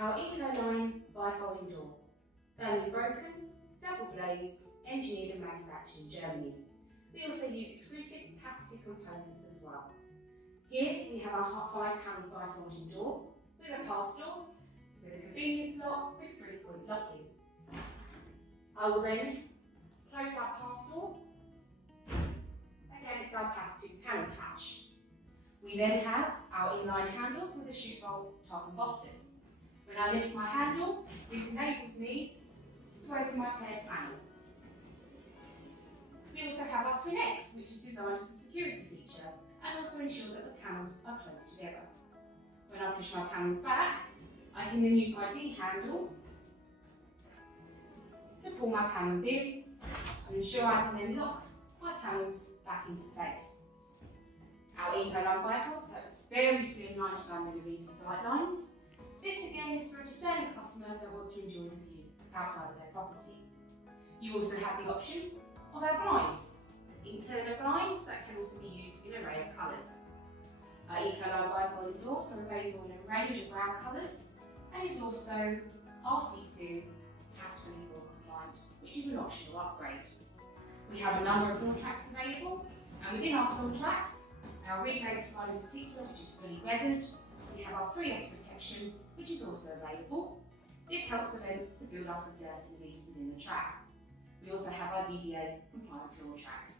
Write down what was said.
Our Ecoline bifolding door, firmly broken, double glazed, engineered and manufactured in Germany. We also use exclusive patented components as well. Here we have our 5-panel bifolding door with a pass door, with a convenience lock with 3-point locking. I will then close that pass door against our patented panel catch. We then have our inline handle with a chute bolt top and bottom. When I lift my handle, this enables me to open my paired panel. We also have our twin X, which is designed as a security feature and also ensures that the panels are close together. When I push my panels back, I can then use my D handle to pull my panels in to ensure I can then lock my panels back into place. Our Ecoline bifolds have very slim 99mm sight lines. This again is for a discerning customer that wants to enjoy the view outside of their property. You also have the option of our blinds, internal blinds that can also be used in an array of colours. Our Ecoline bifolding doors are available in a range of brown colours and is also RC2 PAS 24 compliant, which is an optional upgrade. We have a number of floor tracks available, and within our floor tracks, our ring-rated one in particular, which is fully weathered. We have our 3S protection, which is also available. This helps prevent the build-up of dirt and leaves within the track. We also have our DDA compliant floor track.